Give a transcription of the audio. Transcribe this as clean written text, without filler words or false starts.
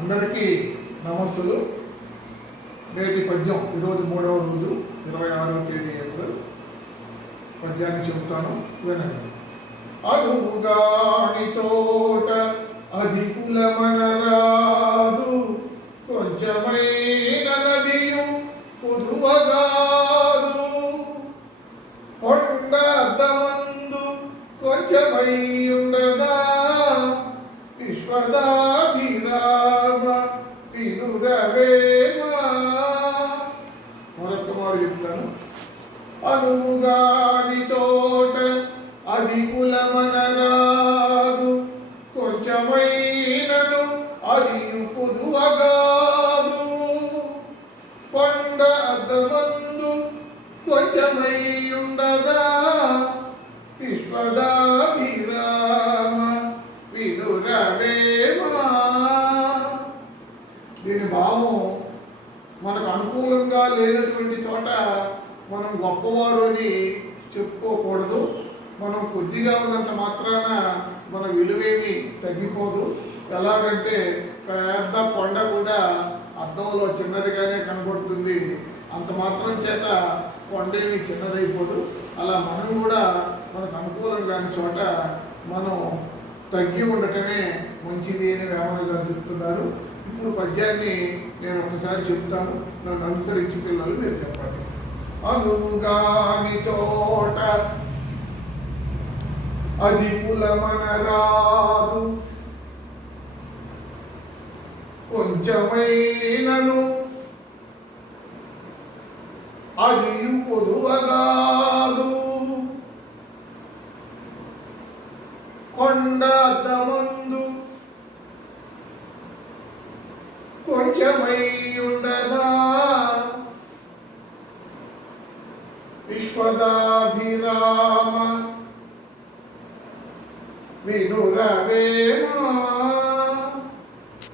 అందరికీ నమస్సులు. నేటి పద్యం ఈరోజు 3వ రోజు 26వ తేదీ ఏప్రిల్. పద్యాన్ని చెబుతాను, వినండి. అలుగాని చోట అధికులమనరాదు, కొంచెమైన నదియు కుదువగాదు. కొండమందు కొంచెమై ఉండదా, విశ్వదాభిరామ వినురవేమా. మరొక మాట చెప్తాను. అనుగాని చోట అధికులమనరాదు, కొంచెమైనను అది పొదువగాదు. కొండ అద్దమందు కొంచెమై ఉండదా, విశ్వదాభిరామ వినురవేమా. దీని భావం, మనకు అనుకూలంగా లేనటువంటి చోట మనం గొప్పవారు అని చెప్పుకోకూడదు. మనం కొద్దిగా ఉన్నంత మాత్రాన మన విలువేమి తగ్గిపోదు. ఎలాగంటే పెద్ద కొండ కూడా అద్దంలో చిన్నదిగానే కనబడుతుంది, అంత మాత్రం చేత కొండేమి చిన్నదైపోదు. అలా మనం కూడా మనకు అనుకూలం కాని చోట మనం తగ్గి ఉండటమే మంచిది అని వేమన గారు చెప్తున్నారు. ఇప్పుడు పద్యాన్ని నేను ఒకసారి చెప్తాను, నన్ను అనుసరించి పిల్లలు మీరు చెప్పండి. అనుగాని చోట అధికులమనరాదు, కొంచెమైనను అది పొదువగాదు. కొండ అద్దమందు కొంచెమై ఉండదా, విశ్వదాభిరామ వినురవేమా.